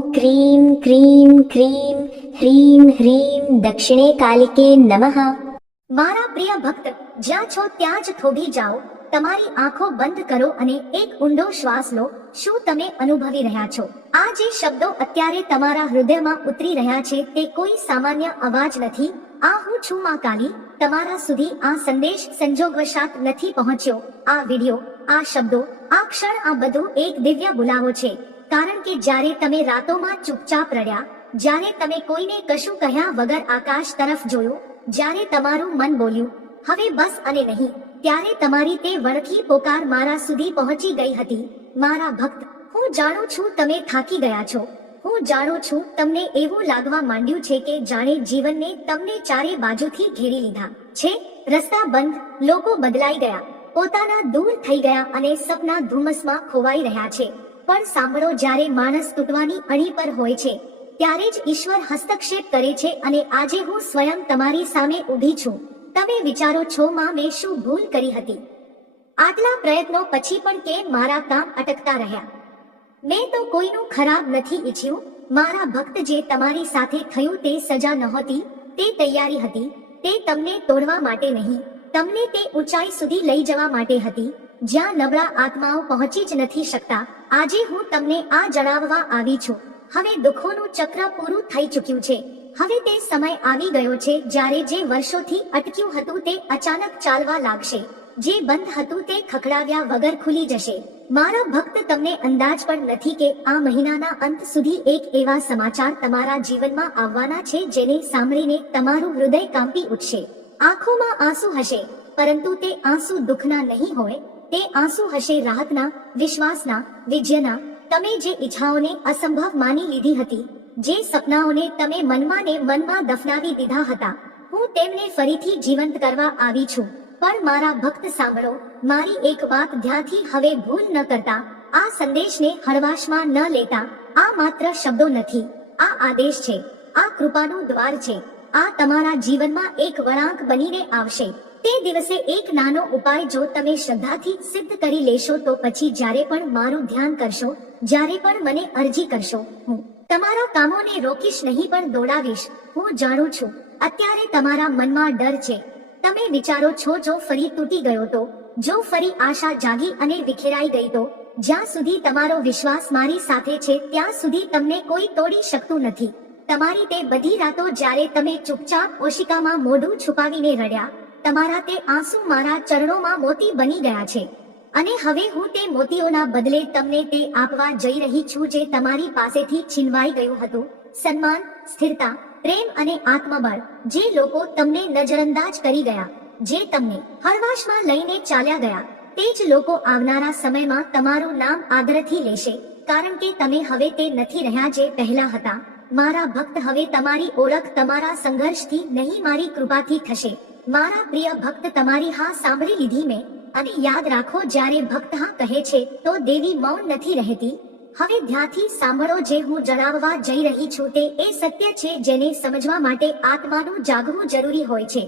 Cream ક્રીમ ક્રીમ હ્રીમ હ્રીમ દક્ષિણે કાલિકે નમઃ મારા પ્રિય ભક્ત, જ્યાં છો ત્યાં જ થોભી જાઓ, તમારી આંખો બંધ કરો અને એક ઊંડો શ્વાસ લો, શું તમે અનુભવી રહ્યા છો? આ જે શબ્દો અત્યારે તમારા હૃદયમાં ઉતરી રહ્યા છે, તે કોઈ સામાન્ય અવાજ નથી. આ હું છું માં કાલી, તમારા સુધી આ સંદેશ સંજોગવશાત નથી પહોંચ્યો. આ વિડિયો, આ શબ્દો, આ ક્ષણ આ બધું એક દિવ્ય બોલાવો છે. કારણ કે જ્યારે તમે રાતોમાં ચૂપચાપ રડ્યા, જ્યારે તમે કોઈને કશું કહ્યા વગર આકાશ તરફ જોયું, જ્યારે તમારું મન બોલ્યું, હવે બસ અને નહીં, ત્યારે તમારી તે વળખી પોકાર મારા સુધી પહોંચી ગઈ હતી. મારા ભક્ત, હું જાણું છું તમે થાકી ગયા છો. હું જાણું છું તમને એવું લાગવા માંડ્યું છે કે જાણે જીવનને તમને ચારે બાજુથી ઘેરી લીધા. છે, રસ્તા બંધ, લોકો બદલાઈ ગયા. પોતાના દૂર થઈ ગયા અને સપના ધુમ્મસમાં ખોવાઈ રહ્યા છે. પણ સાંભળો જ્યારે માણસ તૂટવાની અણી પર હોય છે, ત્યારે જ ઈશ્વર હસ્તક્ષેપ કરે છે અને આજે હું સ્વયં તમારી સામે ઊભી છું. તમે વિચારો છો માં મેં શું ભૂલ કરી હતી? આટલા પ્રયત્નો પછી પણ કેમ મારા કામ અટકતા રહ્યા? મેં તો કોઈનું ખરાબ નથી ઈચ્છ્યું. મારા ભક્ત જે તમારી સાથે થયું તે સજા નહોતી, તે તૈયારી હતી, તે તમને તોડવા માટે નહીં. તમને તે ઊંચાઈ સુધી લઈ જવા માટે હતી. જ્યાં નબળા આત્માઓ પહોંચી જ નથી શકતા, આજે હું તમને આ જણાવવા આવી છું. હવે દુઃખોનું ચક્ર પૂરું થઈ ચૂક્યું છે. હવે તે સમય આવી ગયો છે જ્યારે જે વર્ષોથી અટક્યું હતું તે અચાનક ચાલવા લાગશે. જે બંધ હતું તે ખખડાવ્યા વગર ખુલી જશે. મારા ભક્ત તમને અંદાજ પણ નથી કે આ મહિનાના અંત સુધી એક એવા સમાચાર તમારા જીવનમાં આવવાના છે જેને સાંભળીને તમારું હૃદય કાંપી ઉઠશે. આંખોમાં આંસુ હશે, પરંતુ તે આંસુ દુઃખના નહીં હોય. તે આંસુ હશે રાહતના, વિશ્વાસના, વિજયના. તમે જે ઈચ્છાઓને અસંભવ માની લીધી હતી, જે સપનાઓને તમે મનમાં મનમાં દફનાવી દીધા હતા, હું તેમને ફરીથી જીવંત કરવા આવી છું. પણ મારા ભક્ત સાંભળો, મારી એક વાત ધ્યાનથી હવે ભૂલ ન કરતા, આ સંદેશને હળવાશમાં ન લેતા, આ માત્ર શબ્દો નથી, આ આદેશ છે, આ કૃપાનું દ્વાર છે, આ તમારા જીવનમાં એક વળાંક બનીને આવશે. તે દિવસે એક નાનો ઉપાય જો તમે શ્રદ્ધાથી સિદ્ધ કરી લેશો તો પછી જ્યારે પણ મારું ધ્યાન કરશો, જ્યારે પણ મને અરજી કરશો, હું તમારા કામોને રોકીશ નહીં પણ દોડાવીશ. હું જાણું છું, અત્યારે તમારા મનમાં ડર છે. તમે વિચારો છો જો ફરી તૂટી ગયો તો, જો ફરી આશા જાગી અને વિખેરાઈ ગઈ તો, જ્યાં સુધી તમારો વિશ્વાસ મારી સાથે છે ત્યાં સુધી તમને કોઈ તોડી શકતું નથી. તમારી તે બધી રાતો જ્યારે તમે ચૂપચાપ ઓશિકામાં મોઢું છુપાવીને રડ્યા તમારા તે આંસુ મારા ચરણોમાં મોતી બની ગયા છે. અને હવે હું તે મોતીઓના બદલે તમને તે આપવા જઈ રહી છું જે તમારી પાસેથી છીનવાઈ ગયું હતું. સન્માન, સ્થિરતા, પ્રેમ અને આત્મબળ, જે લોકો તમને નજરઅંદાજ કરી ગયા, જે તમને હળવાશમાં લઈને ચાલ્યા ગયા, તે જ લોકો આવનારા સમયમાં તમારું નામ આદરથી લેશે, કારણ કે તમે હવે તે નથી રહ્યા જે પહેલા હતા. મારા ભક્ત હવે તમારી ઓળખ તમારા સંઘર્ષથી નહીં, મારી કૃપાથી થશે. મારા પ્રિય ભક્ત તમારી હા સાંભળી લીધી મેં, અને યાદ રાખો જ્યારે ભક્ત હા કહે છે, તો દેવી મૌન નથી રહેતી. હવે ધ્યાથી સાંભળો જે હું જણાવવા જઈ રહી છું તે એ સત્ય છે જેને સમજવા માટે આત્માનું જાગવું જરૂરી હોય છે.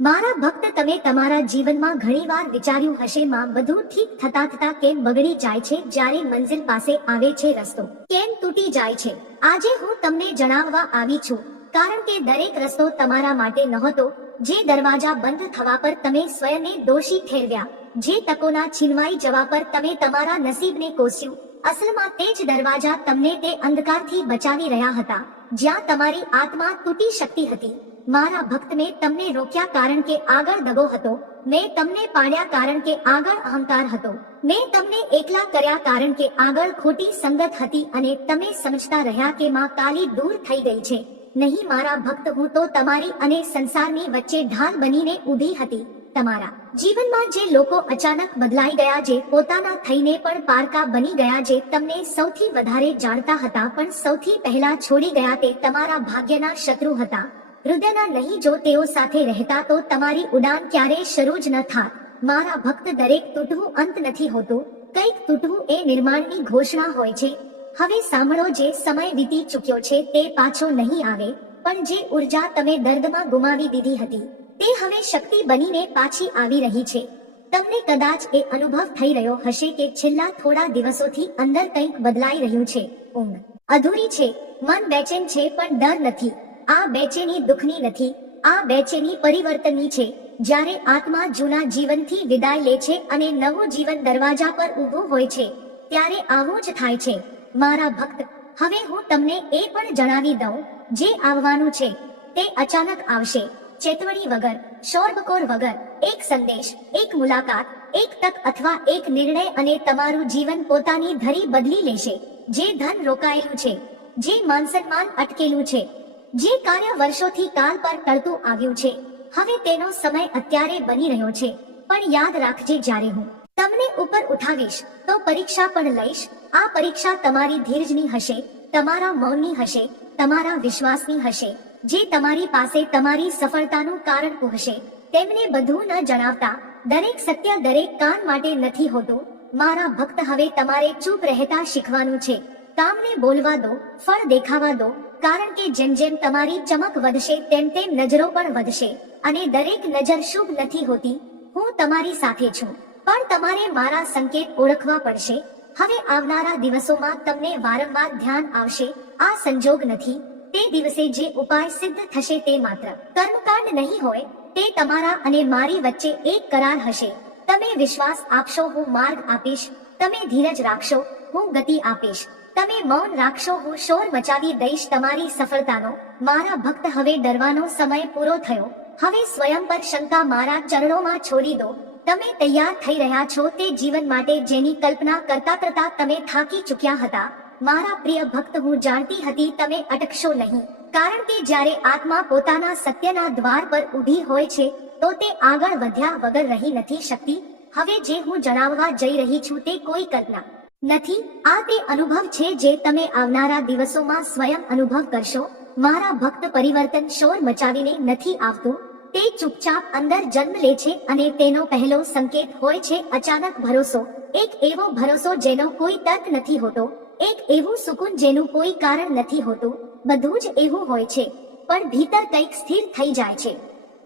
મારા ભક્ત તમે તમારા જીવનમાં ઘણીવાર વિચાર્યું હશે, માં, બધું ઠીક થતા થતા કેમ બગડી જાય છે જ્યારે મંજિલ પાસે આવે છે રસ્તો? કેમ તૂટી જાય છે? આજે હું તમને જણાવવા આવી છું, કારણ કે દરેક રસ્તો તમારા માટે નહોતો જે દરવાજા બંધ થવા પર તમે સ્વયંને દોષી ઠેરવ્યા. જે તકોના છીનવાઈ જવા પર તમે તમારા નસીબને કોસ્યું. અસલમાં તે જ દરવાજા તમને તે અંધકારથી બચાવી રહ્યા હતા. જ્યાં તમારી આત્મા તૂટી શકતી હતી. મારા ભક્ત, મેં તમને રોક્યા કારણ કે આગળ દગો હતો. મેં તમને પાડ્યા કારણ કે આગળ અહંકાર હતો. મેં તમને એકલા કર્યા કારણ કે આગળ ખોટી સંગત હતી અને તમે સમજતા રહ્યા કે માં કાલી દૂર થઈ ગઈ છે. નહીં, મારા ભક્ત, હું તો તમારી અને સંસારની વચ્ચે ઢાલ બનીને ઊભી હતી. તમારા જીવનમાં જે લોકો અચાનક બદલાઈ ગયા જે પોતાના થઈને પણ પારકા બની ગયા જે તમને સૌથી વધારે જાણતા હતા, પણ સૌથી પહેલા છોડી ગયા તે તમારા ભાગ્યના શત્રુ હતા. હૃદયના નહીં, જો તેઓ સાથે રહેતા તો તમારી ઉડાન ક્યારેય શરૂ જ ન થાત. મારા ભક્ત, દરેક તૂટવું અંત નથી હોતું. કંઈક તૂટવું એ નિર્માણની ઘોષણા હોય છે. હવે સાંભળો જે સમય વીતી ચૂક્યો છે તે પાછો નહીં આવે, પણ જે ઊર્જા તમે દર્દમાં ગુમાવી દીધી હતી, તે હવે શક્તિ બનીને પાછી આવી રહી છે. તમને કદાચ એ અનુભવ થઈ રહ્યો હશે કે છેલ્લા થોડા દિવસોથી અંદર કંઈક બદલાઈ રહ્યું છે. ઊંઘ. અધૂરી છે. મન બેચેન છે, પણ ડર નથી. આ બેચેની દુઃખની નથી. આ બેચેની પરિવર્તનની છે. જ્યારે આત્મા જૂના જીવનથી વિદાય લે છે અને નવું જીવન દરવાજા પર ઊભું હોય છે, ત્યારે આવું જ થાય છે. મારા ભક્ત, હવે હું તમને એ પણ જણાવી દઉં, જે આવવાનું છે, તે અચાનક આવશે. ચેતવણી વગર શોર્બકોર વગર, એક સંદેશ, એક મુલાકાત, એક તક અથવા એક નિર્ણય અને તમારું જીવન પોતાની ધરી બદલી લેશે. જે ધન રોકાયેલું છે, જે માન સન્માન અટકેલું છે, જે કાર્ય વર્ષોથી કાલ પર ટળતું આવ્યું છે, હવે તેનો સમય અત્યારે બની રહ્યો છે. પણ યાદ રાખજે જ્યારે હું તમને ઉપર ઉઠાવીશ, તો પરીક્ષા પણ લઈશ. આ પરીક્ષા તમારી ધીરજની હશે, તમારા મૌનની હશે, તમારા વિશ્વાસની હશે. જે તમારી પાસે તમારી સફળતાનું કારણ પૂછશે તેમને બધું ન જણાવતા, દરેક સત્ય દરેક કાન માટે નથી હોતું. મારા ભક્ત હવે તમારે ચૂપ રહેતા શીખવાનું છે. કામને બોલવા દો, ફળ દેખાવા દો, કારણ કે જેમ જેમ તમારી ચમક વધશે, તેમ તેમ નજરો પણ વધશે. અને દરેક નજર શુભ નથી હોતી. હું તમારી સાથે છું. પણ તમારે મારા સંકેત ઓળખવા પડશે. હવે આવનારા દિવસોમાં તમને વારંવાર ધ્યાન આવશે, આ સંજોગ નથી. તે દિવસે જે ઉપાય સિદ્ધ થશે તે માત્ર કર્મકાંડ નહીં હોય, તે તમારા અને મારી વચ્ચે એક કરાર હશે. તમે વિશ્વાસ આપશો, હું માર્ગ આપીશ. તમે ધીરજ રાખશો, હું ગતિ આપીશ. તમે મૌન રાખશો, હું શોર મચાવી દઈશ તમારી સફળતાનો. મારા ભક્ત હવે ડરવાનો સમય પૂરો થયો. હવે સ્વયં પર શંકા મારા ચરણોમાં છોડી દો. તમે તૈયાર થઈ રહ્યા છો તે જીવન માટે જેની કલ્પના કરતા કરતા તમે થાકી ચૂક્યા હતા. મારા પ્રિય ભક્ત, હું જાણતી હતી તમે અટકશો નહીં. કારણ કે જ્યારે આત્મા પોતાના સત્યના દ્વાર પર ઊભી હોય છે, તો તે આગળ વધ્યા વગર રહી નથી શકતી. હવે જે હું જણાવવા જઈ રહી છું તે કોઈ કલ્પના નથી. આ તે અનુભવ છે જે તમે આવનારા દિવસોમાં સ્વયં અનુભવ કરશો. મારા ભક્ત, પરિવર્તન શોર મચાવીને નથી આવતું. તે ચૂપચાપ અંદર જન્મ લે છે અને તેનો પહેલો સંકેત હોય છે અચાનક ભરોસો. એક એવો ભરોસો જેનો કોઈ તર્ક નથી હોતો. એક એવું સુકૂન જેનું કોઈ કારણ નથી હોતું. બધું જ એવું હોય છે. પણ ભીતર કંઈક સ્થિર થઈ જાય છે.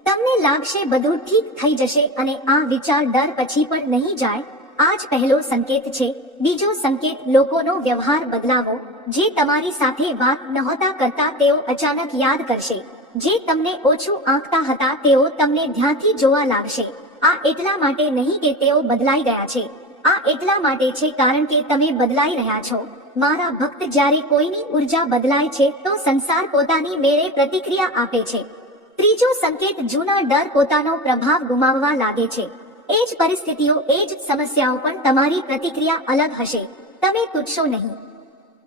તમને લાગશે બધું ઠીક થઈ જશે અને આ વિચાર ડર પછી પણ નહીં જાય. આ જ પહેલો સંકેત છે. બીજો સંકેત, લોકોનો વ્યવહાર બદલાવો. જે તમારી સાથે વાત નહોતા કરતા તેઓ અચાનક યાદ કરશે. જે તમને ઓછું આંકતા હતા, તેઓ તમને ધ્યાનથી જોવા લાગશે. આ એટલા માટે નહીં કે તેઓ બદલાઈ ગયા છે. આ એટલા માટે છે કારણ કે તમે બદલાઈ રહ્યા છો. મારા ભક્ત જ્યારે કોઈની ઊર્જા બદલાય છે, તો સંસાર પોતાની મેળે પ્રતિક્રિયા આપે છે. ત્રીજો સંકેત, જૂના ડર પોતાનો પ્રભાવ ગુમાવવા લાગે છે. એ જ પરિસ્થિતિઓ, એ જ સમસ્યાઓ પણ તમારી પ્રતિક્રિયા અલગ હશે. તમે તૂટશો નહીં.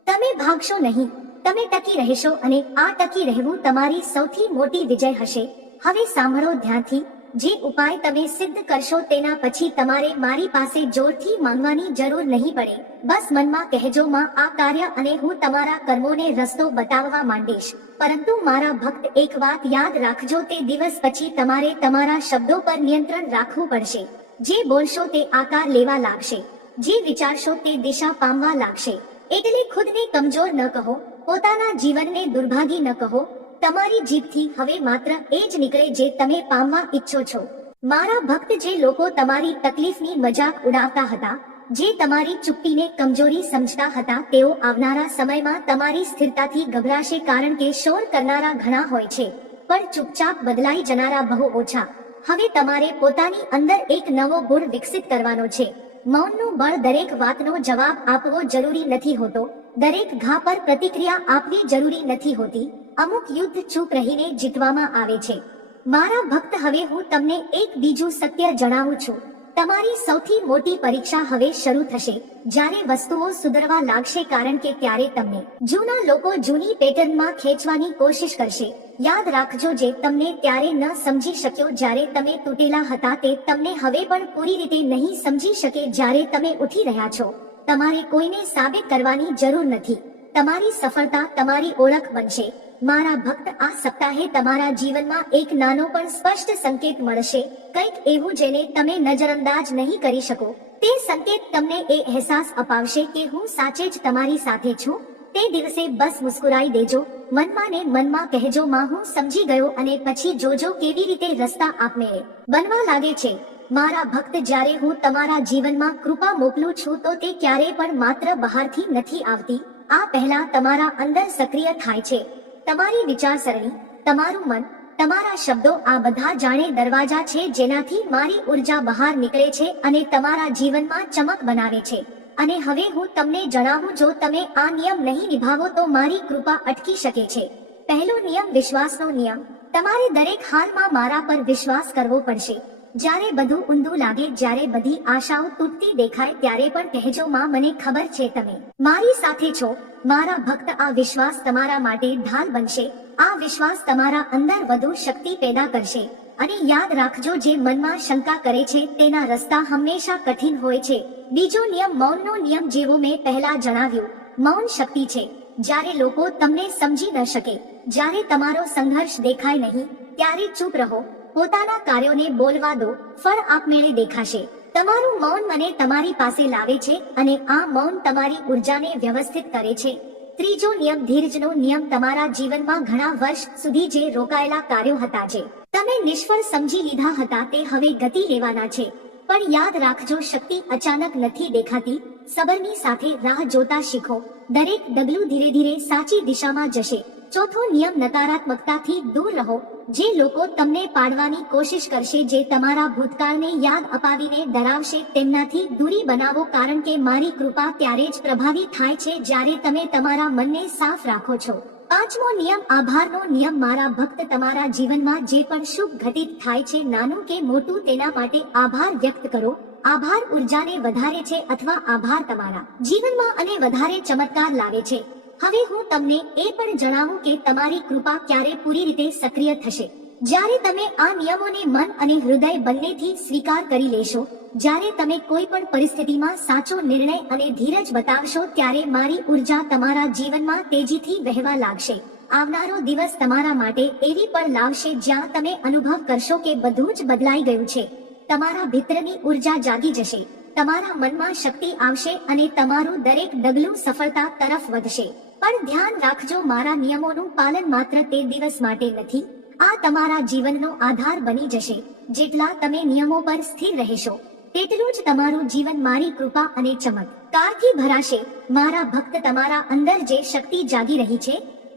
તમે ભાગશો નહીં. તમે ટકી રહેશો અને આ ટકી રહેવું તમારી સૌથી મોટી વિજય હશે. હવે સાંભળો ધ્યાનથી. જે ઉપાય તમે સિદ્ધ કરશો તેના પછી તમારે મારી પાસે જોરથી માંગવાની જરૂર નહીં પડે. બસ મનમાં કહેજો, માં, આ કાર્ય અને હું તમારા કર્મોને રસ્તો બતાવવા માંડીશ. પરંતુ મારા ભક્ત, એક વાત યાદ રાખજો, તે દિવસ પછી તમારે તમારા શબ્દો પર નિયંત્રણ રાખવું પડશે. જે બોલશો તે આકાર લેવા લાગશે. જે વિચારશો તે દિશા પામવા લાગશે. એટલે ખુદને કમજોર ન કહો. પોતાના જીવનને દુર્ભાગી ન કહો. તમારી જીભથી હવે માત્ર એ જ નીકળે જે તમે પામવા ઈચ્છો છો. મારા ભક્ત જે લોકો તમારી તકલીફની મજાક ઉડાવતા હતા, જે તમારી ચુપ્પીને કમજોરી સમજતા હતા, તેઓ આવનારા સમયમાં તમારી સ્થિરતાથી ગભરાશે કારણ કે શોર કરનારા ઘણા હોય છે, પણ ચૂપચાપ બદલાઈ જનારા બહુ ઓછા. હવે તમારે પોતાની અંદર એક નવો ગુણ વિકસિત કરવાનો છે. મૌનનું બળ દરેક વાતનો જવાબ આપવો જરૂરી નથી હોતો. દરેક ઘા પર પ્રતિક્રિયા આપવી જરૂરી નથી હોતી. અમુક યુદ્ધ ચૂપ રહીને જીતવામાં આવે છે. મારા ભક્ત, હવે હું તમને એક બીજું સત્ય જણાવું છું. તમારી સૌથી મોટી પરીક્ષા હવે શરૂ થશે. જ્યારે વસ્તુઓ સુધરવા લાગશે કારણ કે ત્યારે તમને જૂના લોકો જૂની પેટર્નમાં ખેંચવાની કોશિશ કરશે. યાદ રાખજો જે તમને ત્યારે ન સમજી શક્યો જ્યારે તમે તૂટેલા હતા તે તમને હવે પણ પૂરી રીતે નહીં સમજી શકે જ્યારે તમે ઉઠી રહ્યા છો. તમારે કોઈને સાબિત કરવાની જરૂર નથી. તમારી સફળતા તમારી ઓળખ બનશે. મારા ભક્ત આ સપ્તાહે તમારા જીવનમાં એક નાનો પણ સ્પષ્ટ સંકેત મળશે. કંઈક એવું જેને તમે નજરઅંદાજ નહીં કરી શકો. તે સંકેત તમને એ અહેસાસ અપાવશે કે હું સાચે જ તમારી સાથે છું. તે દિવસે બસ મુસ્કુરાઈ દેજો. મનમાં મનમાં કહેજો, માં, હું સમજી ગયો અને પછી જોજો કેવી રીતે રસ્તા આપમેળે. બનવા લાગે છે. મારા ભક્ત જ્યારે હું તમારા જીવનમાં કૃપા મોકલું છું તો તે ક્યારેય પણ માત્ર બહારથી નથી આવતી. આ પહેલા તમારા અંદર સક્રિય થાય છે. તમારી વિચારસરણી, તમારું મન, તમારા શબ્દો આ બધા જાણે દરવાજા છે જેનાથી મારી ઊર્જા બહાર નીકળે છે અને તમારા જીવનમાં ચમક બનાવે છે. અને હવે હું તમને જણાવું, જો તમે આ નિયમ નહીં નિભાવો તો મારી કૃપા અટકી શકે છે. પહેલો નિયમ વિશ્વાસનો નિયમ. તમારે દરેક હાલમાં મારા પર વિશ્વાસ કરવો પડશે. જ્યારે બધું ઊંધું લાગે, જ્યારે બધી આશાઓ તૂટતી દેખાય, ત્યારે પણ કહેજો, માં, મને ખબર છે તમે. મારી સાથે છો. મારા ભક્ત, આ વિશ્વાસ તમારા માટે ઢાલ બનશે. આ વિશ્વાસ તમારા અંદર વધુ શક્તિ પેદા કરશે. અને યાદ રાખજો, જે મનમાં શંકા કરે છે, તેના રસ્તા હંમેશા કઠિન હોય છે. બીજો નિયમ, મૌનનો નિયમ જેવો મેં પહેલા જણાવ્યું. મૌન શક્તિ છે. જ્યારે લોકો તમને સમજી ન શકે, જ્યારે તમારો સંઘર્ષ દેખાય નહીં, ત્યારે ચૂપ રહો. પોતાના કાર્યોને બોલવા દો, ફળ આપમેળે દેખાશે. તમારું મૌન મને તમારી પાસે લાવે છે અને આ મૌન તમારી ઉર્જાને વ્યવસ્થિત કરે છે. ત્રીજો નિયમ ધીરજનો નિયમ તમારા જીવનમાં ઘણા વર્ષ સુધી જે રોકાયેલા કાર્યો હતા જે તમે નિષ્ફળ સમજી લીધા હતા તે હવે ગતિ લેવાના છે. પણ યાદ રાખજો શક્તિ અચાનક નથી દેખાતી, સબરની સાથે રાહ જોતા શીખો. દરેક ડગલું ધીરે ધીરે સાચી દિશામાં જશે. ચોથો નિયમ નકારાત્મકતાથી દૂર રહો. જે લોકો તમને પાડવાની કોશિશ કરશે, જે તમારા ભૂતકાળને યાદ અપાવીને ડરાવશે, તેમનાથી દૂરી બનાવો, કારણ કે મારી કૃપા ત્યારે જ પ્રભાવી થાય છે જ્યારે તમે તમારા મનને સાફ રાખો છો. પાંચમો નિયમ, આભારનો નિયમ, મારા ભક્ત તમારા જીવનમાં જે પણ શુભ ઘટિત થાય છે, નાનું કે મોટું, તેના માટે આભાર વ્યક્ત કરો. આભાર ઉર્જાને વધારે છે અથવા આભાર તમારા જીવનમાં અને વધારે ચમત્કાર લાવે છે. હવે હું તમને એ પણ જણાવું કે તમારી કૃપા ક્યારે પૂરી રીતે સક્રિય થશે. જ્યારે તમે આ નિયમોને મન અને હૃદય બંનેથી સ્વીકાર કરી લેશો, જ્યારે તમે કોઈ પણ પરિસ્થિતિમાં સાચો નિર્ણય અને ધીરજ બતાવશો, ત્યારે મારી ઊર્જા તમારા જીવનમાં તેજીથી વહેવા લાગશે. આવનારો દિવસ તમારા માટે એવી પણ લાવશે જ્યાં તમે અનુભવ કરશો કે બધું જ બદલાઈ ગયું છે. તમારા ભીતરની ઊર્જા જાગી જશે. તમારા મનમાં શક્તિ આવશે અને તમારું દરેક ડગલું સફળતા તરફ વધશે. પણ ધ્યાન રાખજો, મારા નિયમોનું પાલન માત્ર તે દિવસ માટે નથી. આ તમારા જીવનનો આધાર બની જશે. જેટલા તમે નિયમો પર સ્થિર રહેશો, તેટલું જ તમારું જીવન મારી કૃપા અને ચમત્કારથી ભરાશે. મારા ભક્ત તમારા અંદર જે શક્તિ જાગી રહી છે,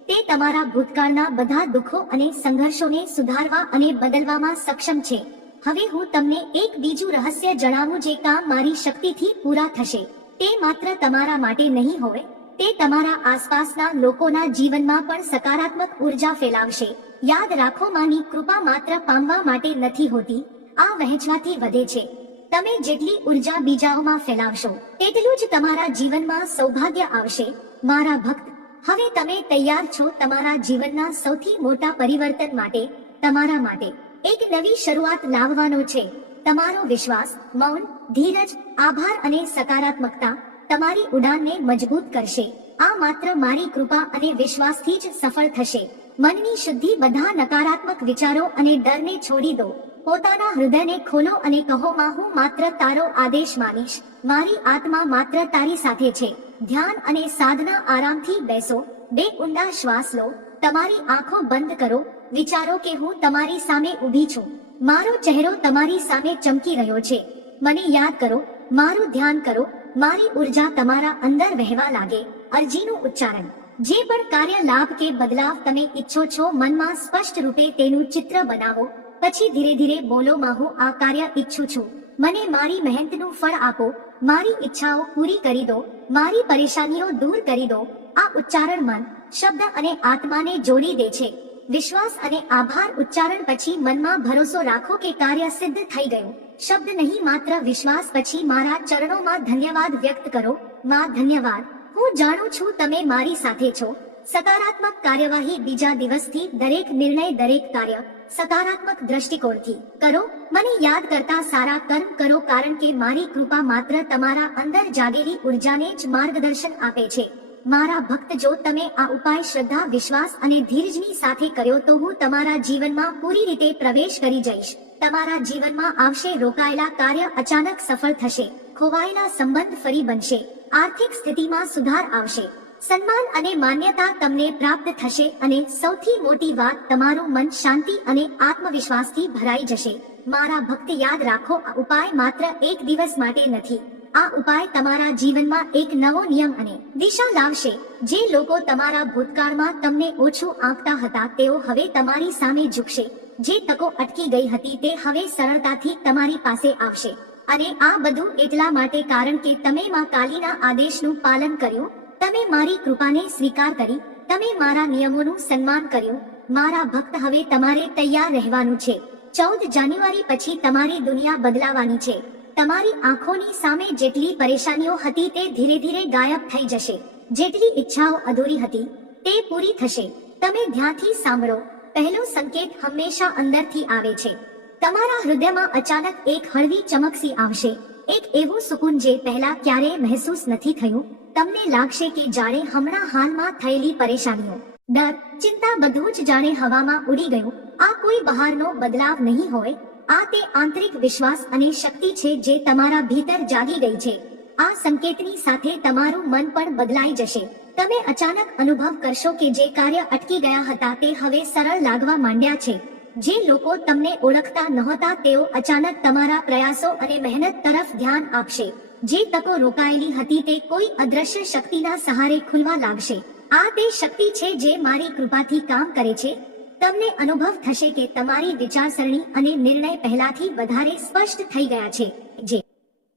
તે તમારા ભૂતકાળના બધા દુઃખો અને સંઘર્ષોને સુધારવા અને બદલવામાં સક્ષમ છે. હવે હું તમને એક બીજું રહસ્ય જણાવું જે કામ મારી શક્તિથી પૂરા થશે. તે માત્ર તમારા માટે નહીં હોય તે તમારા આસપાસના લોકોના જીવનમાં પણ સકારાત્મક ઊર્જા ફેલાવશે. યાદ રાખો કૃપા માત્ર પામવા માટે નથી હોતી, આ વહેંચવાથી વધે છે. તમે જેટલી ઊર્જા બીજાઓમાં ફેલાવશો, તેટલું જ તમારા જીવનમાં સૌભાગ્ય આવશે. મારા ભક્ત, હવે તમે તૈયાર છો તમારા જીવનના સૌથી મોટા પરિવર્તન માટે, તમારા માટે. એક નવી શરૂઆત લાવવાનો છે. તમારો વિશ્વાસ, મૌન, ધીરજ, આભાર અને સકારાત્મકતા તમારી ઉડાનને મજબૂત કરશે. આ માત્ર મારી કૃપા અને વિશ્વાસથી જ સફળ થશે. મનની શુદ્ધિ બધા નકારાત્મક વિચારો અને ડરને છોડી દો. પોતાના હૃદયને ખોલો અને કહો, માં, હું માત્ર તારો આદેશ માનીશ. મારી આત્મા માત્ર તારી સાથે છે. ધ્યાન અને સાધના આરામથી બેસો. બે ઊંડા શ્વાસ લો. તમારી આંખો બંધ કરો. વિચારો કે હું તમારી સામે ઊભી છું. મારો ચહેરો તમારી સામે ચમકી રહ્યો છે. મને યાદ કરો. મારું ધ્યાન કરો. મારી ઊર્જા તમારા અંદર વહેવા લાગે, અરજીનું ઉચ્ચારણ. જે પણ કાર્ય લાભ કે બદલાવ તમે ઈચ્છો છો, મનમાં સ્પષ્ટ રૂપે તેનું ચિત્ર બનાવો. પછી ધીરે ધીરે બોલો માં હું આ કાર્ય ઈચ્છું છું. મને મારી મહેનતનું ફળ આપો. મારી ઈચ્છાઓ પૂરી કરી દો. મારી પરેશાનીઓ દૂર કરી દો. આ ઉચ્ચારણ મન, શબ્દ અને આત્માને જોડી દે છે. વિશ્વાસ અને આભાર ઉચ્ચારણ પછી મનમાં ભરોસો રાખો કે કાર્ય સિદ્ધ થઈ ગયું. શબ્દ નહીં માત્ર વિશ્વાસ, પછી મારા ચરણોમાં ધન્યવાદ વ્યક્ત કરો. માં, ધન્યવાદ. હું જાણું છું તમે મારી સાથે છો. સકારાત્મક કાર્યવાહી બીજા દિવસથી દરેક નિર્ણય, દરેક કાર્ય સકારાત્મક દ્રષ્ટિકોણથી. કરો. મને યાદ કરતા સારા કર્મ કરો, કારણ કે મારી કૃપા માત્ર તમારા અંદર જાગેલી ઉર્જાને જ માર્ગદર્શન આપે છે. મારા ભક્ત, જો તમે આ ઉપાય શ્રદ્ધા, વિશ્વાસ અને ધીરજની સાથે કર્યો તો હું તમારા જીવનમાં પૂરી રીતે પ્રવેશ કરી જઈશ. તમારા જીવનમાં આવશે રોકાયેલા કાર્ય અચાનક સફળ થશે, ખોવાયેલા સંબંધ ફરી બનશે, આર્થિક સ્થિતિમાં સુધાર આવશે. સન્માન અને માન્યતા તમને પ્રાપ્ત થશે અને સૌથી મોટી વાત તમારું મન શાંતિ અને આત્મવિશ્વાસથી ભરાઈ જશે. મારા ભક્ત યાદ રાખો, આ ઉપાય માત્ર એક દિવસ માટે નથી. આ ઉપાય તમારા જીવનમાં એક નવો નિયમ અને દિશા લાવશે. જે લોકો તમારા ભૂતકાળમાં તમને ઓછું આંકતા હતા, તેઓ હવે તમારી સામે ઝૂકશે. જે તકો અટકી ગઈ હતી તે હવે સરળતાથી તમારી પાસે આવશે. અને આ બધું એટલા માટે કારણ કે તમે માં કાલીના આદેશનું પાલન કર્યું, તમે મારી કૃપાને સ્વીકાર કરી, તમે મારા નિયમોનું સન્માન કર્યું, મારા ભક્ત હવે તમારે તૈયાર રહેવાનું છે. ચૌદ જાન્યુઆરી પછી તમારી દુનિયા બદલાવાની છે. તમારી આંખોની સામે જેટલી પરેશાનીઓ હતી તે ધીરે ધીરે ગાયબ થઈ જશે. જેટલી ઈચ્છાઓ અધૂરી હતી, તે પૂરી થશે. તમે ધ્યાનથી સાંભળો પહેલો સંકેત હંમેશા અંદરથી આવે છે. તમારા હૃદયમાં અચાનક એક હળવી ચમકસી આવશે. એક એવું સુકૂન જે પહેલા ક્યારેય મહેસૂસ નથી થયું. તમને લાગશે કે જાણે હમણાં હાલમાં થયેલી પરેશાનીઓ. ડર, ચિંતા બધું જ જાણે હવામાં ઉડી ગયું. આ કોઈ બહારનો બદલાવ નહીં હોય. આ તે આંતરિક વિશ્વાસ અને શક્તિ છે જે તમારા ભીતર જાગી ગઈ છે. આ સંકેતની સાથે તમારું મન પણ બદલાઈ જશે. તમે અચાનક અનુભવ કરશો કે જે કાર્ય અટકી ગયા હતા તે હવે સરળ લાગવા માંડ્યા છે. જે લોકો તમને ઓળખતા નહોતા તેઓ અચાનક તમારા પ્રયાસો અને મહેનત તરફ ધ્યાન આપશે. જે તકો રોકાયેલી હતી તે કોઈ અદ્રશ્ય શક્તિના સહારે ખુલવા લાગશે. આ તે શક્તિ છે જે મારી કૃપાથી કામ કરે છે. તમને અનુભવ થશે કે તમારી વિચારસરણી અને નિર્ણય પહેલાથી વધારે સ્પષ્ટ થઈ ગયા છે. જે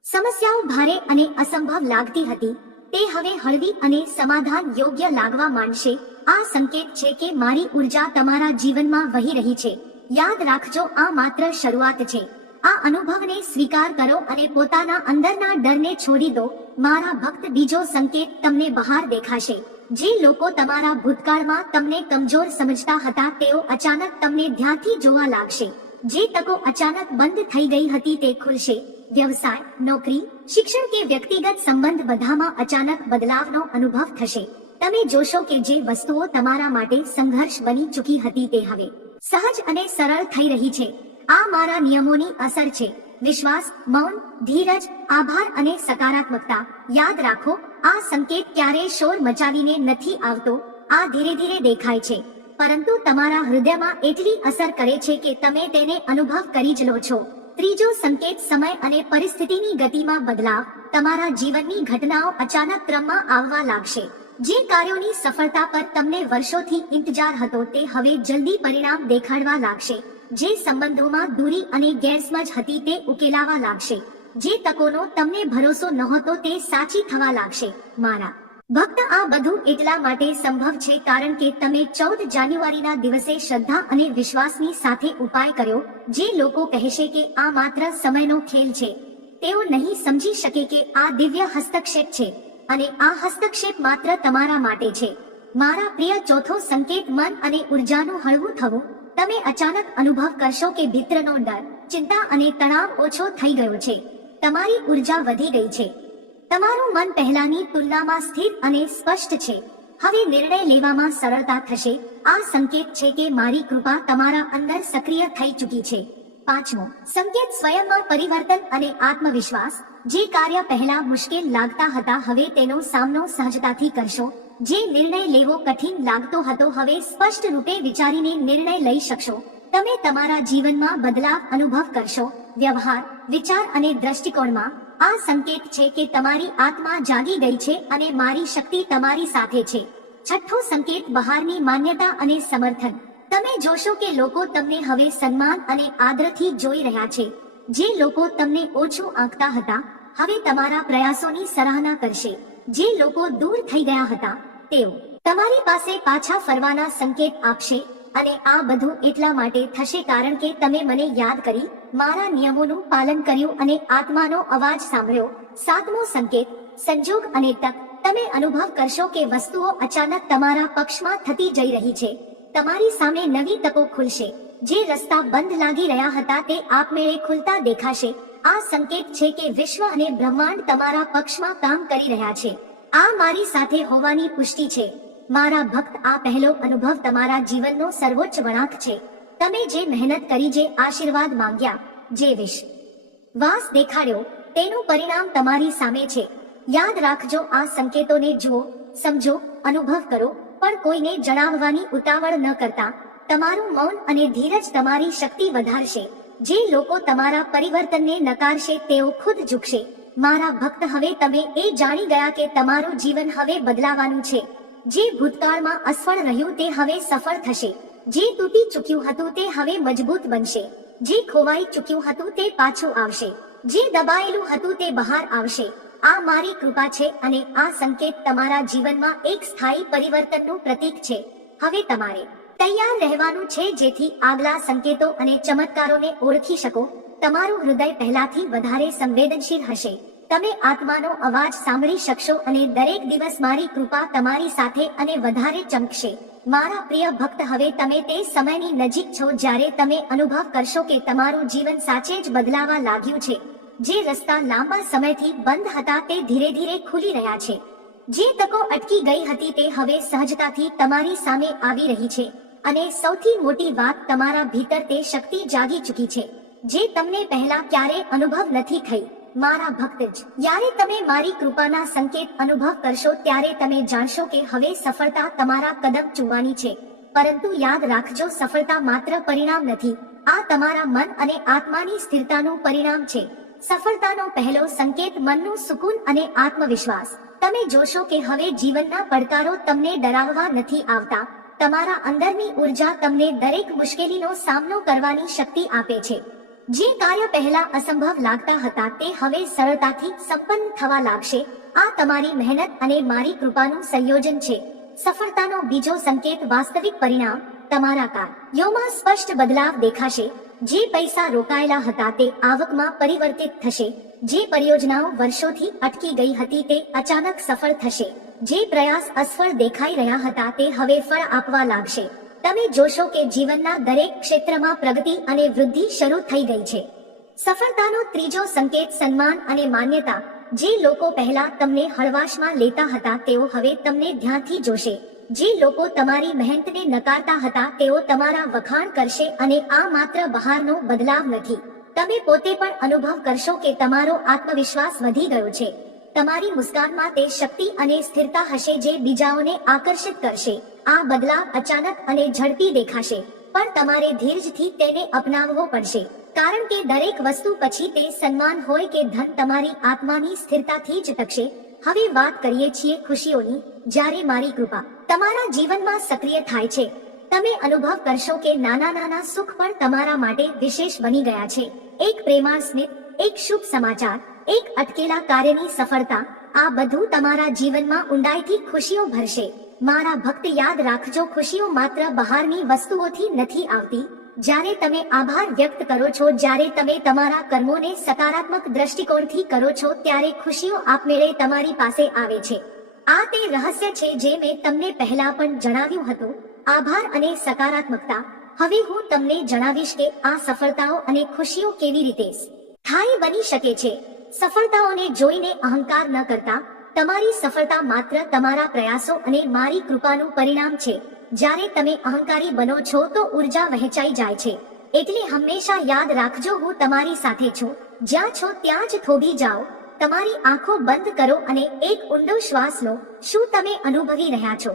સમસ્યાઓ ભારે અને અસંભવ લાગતી હતી. તે હવે હળવી અને સમાધાન યોગ્ય લાગવા માંડશે. આ સંકેત છે કે મારી ઊર્જા તમારા જીવનમાં વહી રહી છે. યાદ રાખજો, આ માત્ર શરૂઆત છે. આ અનુભવને સ્વીકાર કરો અને પોતાના અંદરના ડરને છોડી દો. મારા ભક્ત, બીજો સંકેત તમને બહાર દેખાશે. જે લોકો તમારા ભૂતકાળમાં તમને કમજોર સમજતા હતા, તેઓ અચાનક તમને ધ્યાનથી જોવા લાગશે. જે તકો અચાનક બંધ થઈ ગઈ હતી, તે ખુલશે. વ્યવસાય, નોકરી, શિક્ષણ કે વ્યક્તિગત સંબંધ બધામાં અચાનક બદલાવનો અનુભવ થશે. તમે જોશો કે જે વસ્તુઓ તમારા માટે સંઘર્ષ બની ચૂકી હતી તે હવે સહજ અને સરળ થઈ રહી છે. આ મારા નિયમોની અસર છે. વિશ્વાસ, મૌન, ધીરજ, આભાર અને સકારાત્મકતા. યાદ રાખો, આ સંકેત ક્યારેય શોર મચાવીને નથી આવતો. આ ધીરે ધીરે દેખાય છે. પરંતુ તમારા હૃદયમાં એટલી અસર કરે છે કે તમે તેને અનુભવ કરી જ લો છો. ત્રીજો સંકેત સમય અને પરિસ્થિતિની ગતિમાં બદલાવ. તમારા જીવનની ઘટનાઓ અચાનક ક્રમમાં આવવા લાગશે. જે કાર્યોની સફળતા પર તમને વર્ષોથી ઇંતજાર હતો તે હવે જલ્દી પરિણામ દેખાડવા લાગશે. જે સંબંધોમાં દૂરી અને ગેરસમજ હતી તે ઉકેલાવા લાગશે. જે તકોનો તમને ભરોસો નહોતો તે સાચી થવા લાગશે. મારા ભક્ત આ બધું એટલા માટે સંભવ છે કારણ કે તમે ચૌદ જાન્યુઆરીના દિવસે શ્રદ્ધા અને વિશ્વાસની સાથે ઉપાય કર્યો, જે લોકો કહેશે કે આ માત્ર સમયનો ખેલ છે. તેઓ નહીં સમજી શકે કે આ દિવ્ય હસ્તક્ષેપ છે, અને આ હસ્તક્ષેપ માત્ર તમારા માટે છે. મારા પ્રિય ચોથો સંકેત મન અને ઉર્જાનું હળવું થવું, તમે અચાનક અનુભવ કરશો કે ભીતરનો ડર, ચિંતા અને તણાવ ઓછો થઈ ગયો છે. તમારી ઊર્જા વધી ગઈ છે. તમારું મન પહેલાની તુલનામાં સ્થિર અને સ્પષ્ટ છે. હવે નિર્ણય લેવામાં સરળતા થશે. આ સંકેત છે કે મારી કૃપા તમારા અંદર સક્રિય થઈ ચૂકી છે. પાંચમો, સંકેત સ્વયંમાં પરિવર્તન અને આત્મવિશ્વાસ. જે કાર્ય પહેલા મુશ્કેલ લાગતા હતા, હવે તેનો સામનો સહજતાથી કરશો. જે નિર્ણય લેવો કઠિન લાગતો હતો, હવે સ્પષ્ટ રૂપે વિચારીને નિર્ણય લઈ શકશો. તમે તમારા જીવનમાં બદલાવ અનુભવ કરશો. વ્યવહાર, વિચાર અને દ્રષ્ટિકોણમાં આ સંકેત છે કે તમારી આત્મા જાગી ગઈ છે અને મારી શક્તિ તમારી સાથે છે. છઠ્ઠો સંકેત, બહારની માન્યતા અને સમર્થન. તમે જોશો કે લોકો તમને હવે સન્માન અને આદરથી જોઈ રહ્યા છે. જે લોકો તમને ઓછું આંકતા હતા, હવે તમારા પ્રયાસોની સરાહના કરશે. જે લોકો દૂર થઈ ગયા હતા, તેઓ તમારી પાસે પાછા ફરવાના સંકેત આપશે અને આ બધું એટલા માટે થશે કારણ કે તમે મને યાદ કરી, મારા નિયમોનું પાલન કર્યું અને આત્માનો અવાજ સાંભળ્યો. સાતમો સંકેત, સંજોગ અને તક. તમે અનુભવ કરશો કે વસ્તુઓ અચાનક તમારા પક્ષમાં થતી જઈ રહી છે. તમારી સામે નવી તકો ખુલશે. જે રસ્તા બંધ લાગી રહ્યા હતા તે આપમેળે ખુલતા દેખાશે. આ સંકેત છે કે વિશ્વ અને બ્રહ્માંડ તમારા પક્ષમાં કામ કરી રહ્યા છે. આ મારી સાથે હોવાની પુષ્ટિ છે. મારા ભક્ત આ પહેલો અનુભવ તમારા જીવનનો સર્વોચ્ચ વળાંક છે. તમે જે મહેનત કરી જે આશીર્વાદ માંગ્યા, જે વિશ. વાસ દેખાડ્યો, તેનું પરિણામ તમારી સામે છે. યાદ રાખજો આ સંકેતોને જુઓ, સમજો, અનુભવ કરો, પણ કોઈને જણાવવાની ઉતાવળ ન કરતા. તમારું મૌન અને ધીરજ તમારી શક્તિ વધારશે. જે લોકો તમારા પરિવર્તનને નકારશે, તેઓ ખુદ ઝૂકશે. મારા ભક્ત, હવે તમે એ જાણી ગયા કે તમારું જીવન હવે બદલાવાનું છે. જે ભૂતકાળમાં અસફળ રહ્યું તે હવે સફળ થશે. જે તૂટી ચૂક્યું હતું તે હવે મજબૂત બનશે. જે ખોવાઈ ચૂક્યું હતું તે પાછું આવશે. જે દબાયેલું હતું તે બહાર આવશે. આ મારી કૃપા છે અને આ સંકેત તમારા જીવનમાં એક સ્થાયી પરિવર્તનનું પ્રતીક છે. હવે તમારે તૈયાર રહેવાનું છે જેથી આગલા સંકેતો અને ચમત્કારોને ઓળખી શકો. તમારું હૃદય પહેલાથી વધારે સંવેદનશીલ હશે. તમે આત્માનો અવાજ સાંભળી શકશો અને દરેક દિવસ મારી કૃપા તમારી સાથે અને વધારે ચમકશે. મારા પ્રિય ભક્ત, હવે તમે તે સમયની નજીક છો જ્યારે તમે અનુભવ કરશો કે તમારું જીવન સાચે જ બદલાવા લાગ્યું છે. જે રસ્તા લાંબા સમયથી બંધ હતા તે ધીરે ધીરે ખુલી રહ્યા છે. જે તકો અટકી ગઈ હતી તે હવે સહજતાથી તમારી સામે આવી રહી છે. અને સૌથી મોટી વાત, તમારા ભીતર તે શક્તિ જાગી ચૂકી છે, જે તમને પહેલા ક્યારે અનુભવ નથી થઈ. મારા ભક્ત જ. જ્યારે તમે મારી કૃપાના સંકેત અનુભવ કરશો, ત્યારે તમે જાણશો કે હવે સફળતા તમારા કદમ ચૂમવાની છે. પરંતુ યાદ રાખજો, સફળતા માત્ર પરિણામ નથી. આ તમારા મન અને આત્માની સ્થિરતાનું પરિણામ છે. સફળતાનો પહેલો સંકેત મનનું સુકૂન અને આત્મવિશ્વાસ. તમે જોશો કે હવે જીવનના પડકારો તમને ડરાવવા નથી આવતા. તમારા અંદરની ઊર્જા તમને દરેક મુશ્કેલીનો સામનો કરવાની શક્તિ આપે છે. જે કાર્ય પહેલા અસંભવ લાગતા હતા તે હવે સરળતાથી સંપન્ન થવા લાગશે. આ તમારી મહેનત અને મારી કૃપાનું સંયોજન છે. સફળતાનો બીજો સંકેત વાસ્તવિક પરિણામ તમારા કાર્યોમાં સ્પષ્ટ બદલાવ દેખાશે. જે પૈસા રોકાયેલા હતા તે આવકમાં પરિવર્તિત થશે. જે પરિયોજનાઓ વર્ષોથી અટકી ગઈ હતી તે અચાનક સફળ થશે. જે પ્રયાસ અસફળ દેખાઈ રહ્યા હતા તે હવે ફળ આપવા લાગશે. તમે જોશો કે જીવનના દરેક ક્ષેત્રમાં પ્રગતિ અને વૃદ્ધિ શરૂ થઈ ગઈ છે. સફળતાનો ત્રીજો સંકેત સન્માન અને માન્યતા. જે લોકો પહેલા તમને હળવાશમાં લેતા હતા, તેઓ હવે તમને ધ્યાનથી જોશે. જે લોકો તમારી મહેનતને નકારતા હતા, તેઓ તમારા વખાણ કરશે અને આ માત્ર બહારનો બદલાવ નથી. તમે પોતે પણ અનુભવ કરશો કે તમારો આત્મવિશ્વાસ વધી ગયો છે. તમારી મુસ્કાનમાં તે શક્તિ અને સ્થિરતા હશે જે બીજાઓને આકર્ષિત કરશે. આ બદલાવ અચાનક અને ઝડપી દેખાશે, પણ તમારે ધીરજથી તેને અપનાવવો પડશે, કારણ કે દરેક વસ્તુ પછી તે સન્માન હોય કે ધન તમારી આત્માની સ્થિરતાથી જ ટકશે. હવે વાત કરીએ છીએ ખુશીઓની, જ્યારે મારી કૃપા તમારા જીવનમાં સક્રિય થાય છે. તમે અનુભવ કરશો કે નાના નાના સુખ પણ તમારા માટે વિશેષ બની ગયા છે. એક પ્રેમાળ સ્મિત એક શુભ સમાચાર, એક અટકેલા કાર્યની સફળતા, આ બધું તમારા જીવનમાં ઊંડાઈથી ખુશીઓ ભરશે. મારા ભક્ત યાદ રાખજો, ખુશીઓ માત્ર બહારની વસ્તુઓથી નથી આવતી. જ્યારે તમે આભાર વ્યક્ત કરો છો, જ્યારે તમે તમારા કર્મોને સકારાત્મક દ્રષ્ટિકોણથી કરો છો, ત્યારે ખુશીઓ આપમેળે તમારી પાસે આવે છે. આ તે રહસ્ય છે જે મેં તમને પહેલા પણ જણાવ્યું હતું. આભાર અને સકારાત્મકતા. હવે હું તમને જણાવીશ કે આ સફળતાઓ અને ખુશીઓ કેવી રીતે સ્થાયી બની શકે છે. સફળતાઓને જોઈને અહંકાર ન કરતા. તમારી સફળતા માત્ર તમારા પ્રયાસો અને મારી કૃપાનું પરિણામ છે. જ્યારે તમે અહંકારી બનો છો તો ઊર્જા વહેંચાઈ જાય છે. એટલે હંમેશા યાદ રાખજો હું તમારી સાથે છું. જ્યાં છો ત્યાં જ થોભી જાઓ. તમારી આંખો બંધ કરો અને એક ઊંડો શ્વાસ લો. શું તમે અનુભવી રહ્યા છો?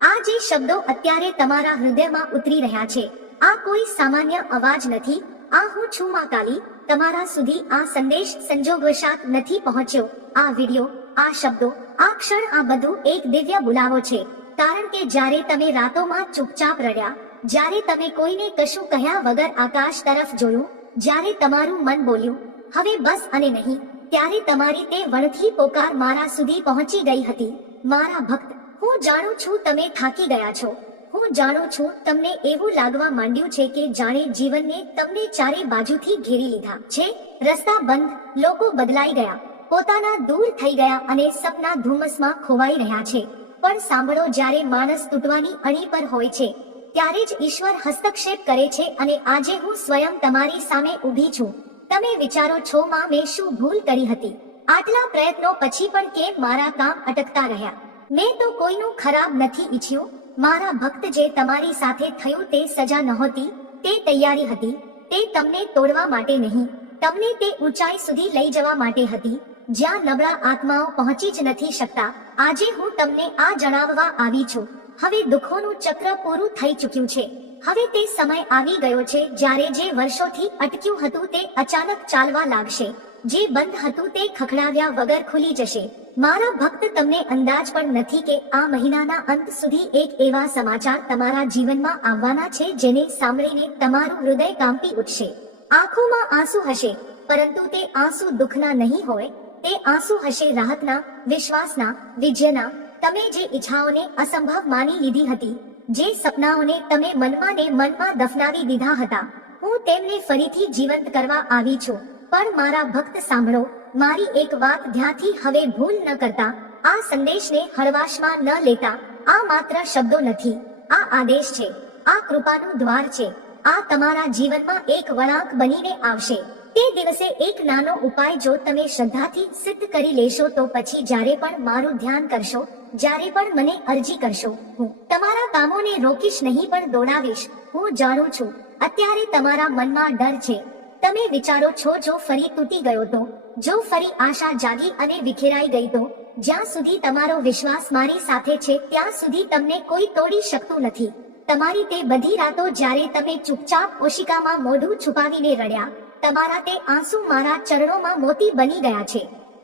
આ જે શબ્દો અત્યારે તમારા હૃદયમાં ઉતરી રહ્યા છે. આ કોઈ સામાન્ય અવાજ નથી. આ હું છું માં કાલી. તમારા સુધી આ સંદેશ સંજોગવશાત નથી પહોંચ્યો. આ વિડિયો આ શબ્દો, આ ક્ષણ, આ બધું એક દિવ્ય બોલાવો છે. કારણ કે જ્યારે તમે રાતોમાં ચૂપચાપ રડ્યા જ્યારે તમે કોઈને કશું કહ્યા વગર આકાશ તરફ જોયું, જ્યારે તમારું મન બોલ્યું, હવે બસ અને નહીં, ત્યારે તમારી તે વણથી પોકાર મારા સુધી પહોંચી ગઈ હતી. મારા ભક્ત, હું જાણું છું તમે થાકી ગયા છો. હું જાણું છું તમને એવું લાગવા માંડ્યું છે કે જાણે જીવનને તમને ચારે બાજુથી ઘેરી લીધા છે. રસ્તા બંધ, લોકો બદલાઈ ગયા. પોતાના દૂર થઈ ગયા અને સપના ધુમ્મસમાં ખોવાઈ રહ્યા છે. પણ સાંભળો, જ્યારે માણસ તૂટવાની અણી પર હોય છે, ત્યારે જ ઈશ્વર હસ્તક્ષેપ કરે છે અને આજે હું સ્વયં તમારી સામે ઊભી છું. તમે વિચારો છો, માં, મેં શું ભૂલ કરી હતી? આટલા પ્રયત્નો પછી પણ કેમ મારા કામ અટકતા રહ્યા? મેં તો કોઈનું ખરાબ નથી ઈચ્છ્યું. મારા ભક્ત જે તમારી સાથે થયું તે સજા નહોતી, તે તૈયારી હતી, તે તમને તોડવા માટે નહીં. તમને તે ઊંચાઈ સુધી લઈ જવા માટે હતી. જ્યાં નબળા આત્માઓ પહોંચી જ નથી શકતા, આજે હું તમને આ જણાવવા આવી છું. હવે દુઃખોનું ચક્ર પૂરું થઈ ચૂક્યું છે. હવે તે સમય આવી ગયો છે જ્યારે જે વર્ષોથી અટક્યું હતું તે અચાનક ચાલવા લાગશે. જે બંધ હતું તે ખખડાવ્યા વગર ખુલી જશે. મારા ભક્ત તમને અંદાજ પણ નથી કે આ મહિનાના અંત સુધી એક એવા સમાચાર તમારા જીવનમાં આવવાના છે જેને સાંભળીને તમારું હૃદય કાંપી ઉઠશે. આંખોમાં આંસુ હશે, પરંતુ તે આંસુ દુઃખના નહીં હોય. તે આંસુ હશે રાહતના, વિશ્વાસના, વિજયના. તમે જે ઈચ્છાઓને અસંભવ માની લીધી હતી, જે સપનાઓને તમે મનમાં ને મનમાં દફનાવી દીધા હતા, હું તેમને ફરીથી જીવંત કરવા આવી છું. પણ મારા ભક્ત સાંભળો, મારી એક વાત ધ્યાનથી હવે ભૂલ ન કરતા, આ સંદેશને હળવાશમાં ન લેતા, આ માત્ર શબ્દો નથી, આ આદેશ છે, આ કૃપાનું દ્વાર છે, આ તમારા જીવનમાં એક વળાંક બનીને આવશે. તે દિવસે એક નાનો ઉપાય જો તમે શ્રદ્ધાથી સિદ્ધ કરી લેશો તો પછી જ્યારે પણ મારું ધ્યાન કરશો, જ્યારે પણ મને અરજી કરશો, હું તમારા કામોને રોકીશ નહીં પણ દોડાવીશ. હું જાણું છું, અત્યારે તમારા મનમાં ડર છે. તમે વિચારો છો, જો ફરી તૂટી ગયો તો, જો ફરી આશા જાગી અને વિખેરાઈ ગઈ તો, જ્યાં સુધી તમારો વિશ્વાસ મારી સાથે છે, ત્યાં સુધી તમને કોઈ તોડી શકતું નથી. તમારી તે બધી રાતો જ્યારે તમે ચૂપચાપ ઓશિકામાં મોઢું છુપાવીને રડ્યા તમારા તે આંસુ મારા ચરણોમાં મોતી બની ગયા છે.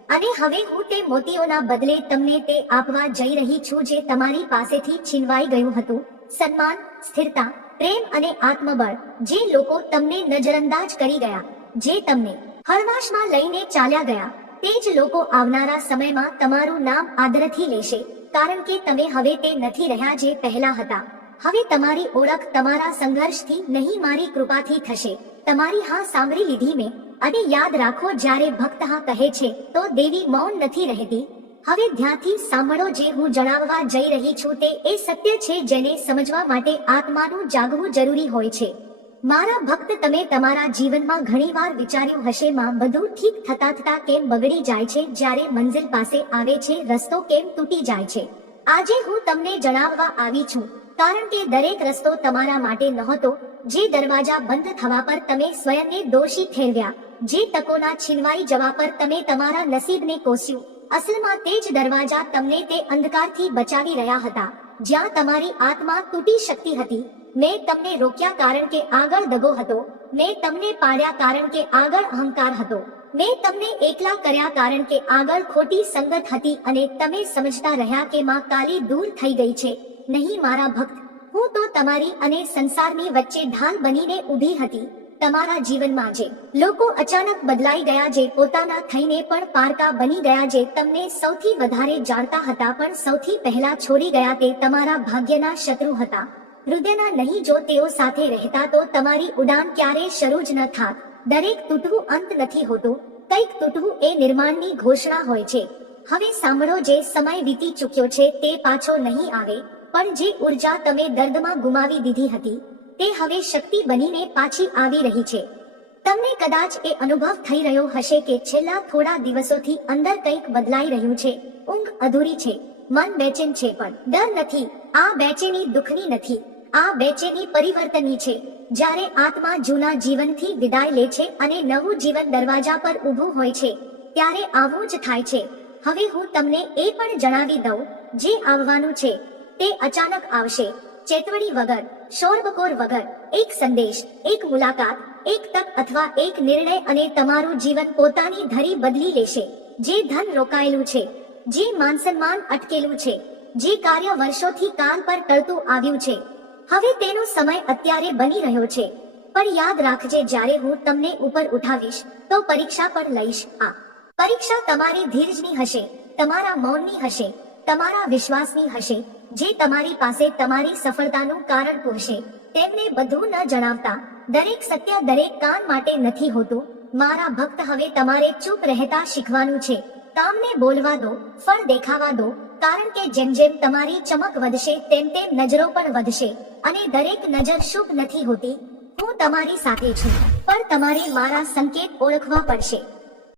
અને હવે હું તે મોતીઓના બદલે તમને તે આપવા જઈ રહી છું જે તમારી પાસેથી છીનવાઈ ગયું હતું. સન્માન, સ્થિરતા, પ્રેમ અને આત્મબળ, જે લોકો તમને નજરઅંદાજ કરી ગયા, જે તમને હળવાશમાં લઈને ચાલ્યા ગયા, તે જ લોકો આવનારા સમયમાં તમારું નામ આદરથી લેશે, કારણ કે તમે હવે તે નથી રહ્યા જે પહેલા હતા. હવે તમારી ઓળખ તમારા સંઘર્ષથી નહીં મારી કૃપાથી થશે. તમારી હા સાંભળી લીધી મેં, અને યાદ રાખો જ્યારે ભક્ત હા કહે છે, તો દેવી મૌન નથી રહેતી. હવે ધ્યાનથી સાંભળો જે હું જણાવવા જઈ રહી છું તે એ સત્ય છે જેને સમજવા માટે આત્માનું જાગવું જરૂરી હોય છે. મારા ભક્ત તમે તમારા જીવનમાં ઘણીવાર વિચાર્યું હશે, માં, બધું ઠીક થતા થતા કેમ બગડી જાય છે? જ્યારે મંઝિલ પાસે આવે છે, રસ્તો કેમ તૂટી જાય છે? આજે હું તમને જણાવવા આવી છું. કારણ કે દરેક રસ્તો તમારા માટે નહોતો, જે દરવાજા બંધ થવા પર તમે સ્વયંને દોષી ઠેરવ્યા, જે તકોના છીનવાઈ જવા પર તમે તમારા નસીબને કોસ્યું. અસલમાં તે જ દરવાજા તમને તે અંધકારથી બચાવી રહ્યા હતા, જ્યાં તમારી આત્મા તૂટી શકતી હતી. મેં તમને રોક્યા કારણ કે આગળ દગો હતો, મેં તમને પાડ્યા કારણ કે આગળ અહંકાર હતો, મેં તમને એકલા કર્યા કારણ કે આગળ ખોટી સંગત હતી અને તમે સમજતા રહ્યા કે માં કાલી દૂર થઈ ગઈ છે. નહીં મારા ભક્ત, હું તો તમારી અને સંસારની વચ્ચે ઢાલ બનીને ઊભી હતી, તમારા જીવનમાં જે લોકો અચાનક બદલાઈ ગયા જે પોતાના થઈને પણ પારકા બની ગયા જે તમને સૌથી વધારે જાણતા હતા પણ સૌથી પહેલા છોડી ગયા તે તમારા ભાગ્યના શત્રુ હતા. હૃદયના નહીં જો તેઓ સાથે રહેતા તો તમારી ઉડાન ક્યારે શરૂ જ ન થાત. દરેક તૂટવું અંત નથી હોતું, કંઈક તૂટવું એ નિર્માણની ઘોષણા હોય છે. હવે સાંભળો જે સમય વીતી ચૂક્યો છે તે પાછો નહીં આવે પણ જે ઊર્જા તમે દર્દમાં ગુમાવી દીધી હતી, તે હવે શક્તિ બનીને પાછી આવી રહી છે. તમને કદાચ એ અનુભવ થઈ રહ્યો હશે કે છેલ્લા થોડા દિવસોથી અંદર કંઈક બદલાઈ રહ્યું છે. ઊંઘ અધૂરી છે. મન બેચેન છે પણ ડર નથી. આ બેચેની દુઃખની નથી. આ બેચેની પરિવર્તનની છે. જ્યારે આત્મા જૂના જીવનથી વિદાય લે છે અને નવું જીવન દરવાજા પર ઊભું હોય છે, ત્યારે આવું જ થાય છે. હવે હું તમને એ પણ જણાવી દઉં, જે આવવાનું છે. તે અચાનક આવશે. ચેતવણી વગર, શોરબકોર વગર, એક સંદેશ, એક મુલાકાત, એક તક અથવા એક નિર્ણય અને તમારું જીવન પોતાની ધરી બદલી લેશે. જે ધન રોકાયેલું છે, જે માન સન્માન અટકેલું છે, જે કાર્ય વર્ષોથી કાન પર ટળતું આવ્યું છે. હવે તેનો સમય અત્યારે બની રહ્યો છે. પણ યાદ રાખજે, જ્યારે હું તમને ઉપર ઉઠાવીશ, તો પરીક્ષા પર લઈશ. આ પરીક્ષા તમારી ધીરજની હશે, તમારા મૌનની હશે. તમારા વિશ્વાસની હશે, જે તમારી પાસે તમારી સફળતાનું કારણ પૂરશે. તેમને બધું ન જણાવતા, દરેક સત્ય દરેક કાન માટે નથી હોતું. મારા ભક્ત હવે તમારે ચૂપ રહેતા શીખવાનું છે. કામને બોલવા દો, ફળ દેખાવા દો, કારણ કે જેમ જેમ તમારી ચમક વધશે, તેમ તેમ નજરો પણ વધશે. અને દરેક નજર શુભ નથી હોતી. હું તમારી સાથે છું, પણ તમારે મારા સંકેત ઓળખવા પડશે.